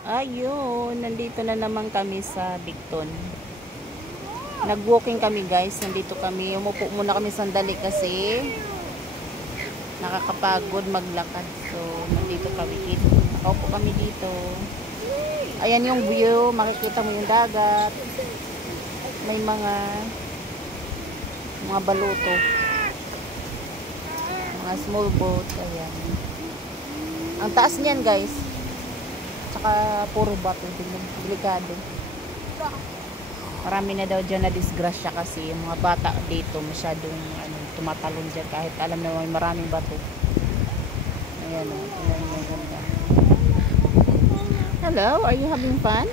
Ayun, nandito na naman kami sa Bicton. Nag-walking kami guys, nandito kami. Umupo muna kami sandali kasi nakakapagod maglakad. So, nandito kami. Nakaupo kami dito. Ayan yung view, makikita mo yung dagat. May mga baluto. Mga small boat, ayan. Ang taas niyan guys. Tsaka puro bato, delikado. Marami na daw dyan na disgrasya kasi yung mga bata dito masyadong tumatalon dyan kahit alam na may maraming bato. Ayan o, tingnan mo ganda. Hello, are you having fun?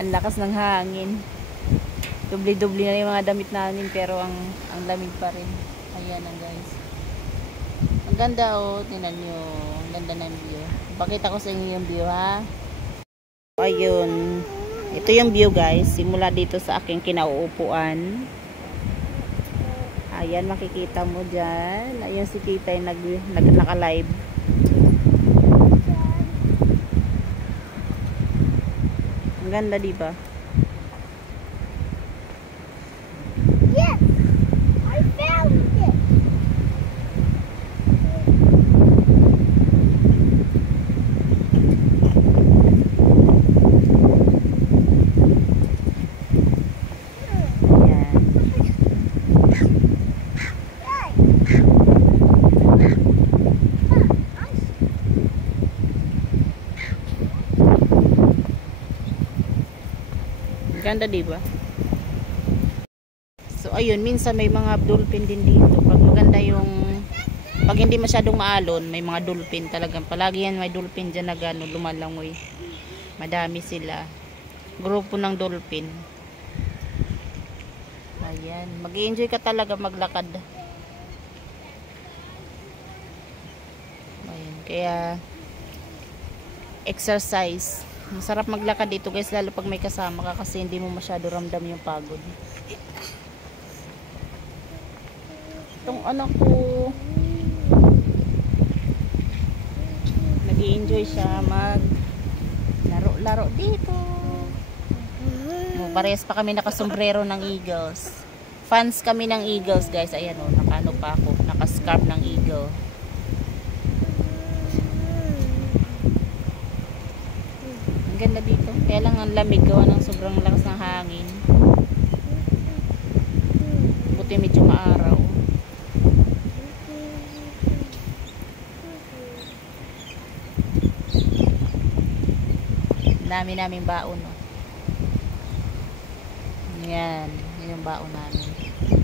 Ang lakas ng hangin. Dubli-dubli na yung mga damit namin pero ang lamig pa rin. Ayan ang guys. Ang ganda o, tingnan nyo. Ang ganda ng view. Pakita ko sa inyo yung view ha. Ayun. Ito yung view guys. Simula dito sa aking kinauupuan. Ayan, makikita mo dyan. Ayan si Tita yung naka-live. Ang ganda diba? Yes! I found it! Ganda diba? So ayun, minsan may mga dolphin din dito. Pag maganda yung pag hindi masyadong maalon, may mga dolphin talagang. Palagi yan may dolphin dyan na gano'n lumalangoy. Madami sila. Grupo ng dolphin. Ayan, mag-i-enjoy ka talaga maglakad. Ayan, kaya exercise. Masarap maglakad dito guys, lalo pag may kasama ka kasi hindi mo masyado ramdam yung pagod. Itong anak ko nag-i-enjoy siya mag laro-laro dito. Parehas pa kami nakasombrero ng Eagles. Fans kami ng Eagles guys. Ayan o, nakano pa ako, nakascarf ng Eagle. Ganda dito. Kaya lang ang lamig gawa ng sobrang lakas ng hangin. Buti medyo maaraw. Dami naming baon. No? Yan. Yan yung baon namin.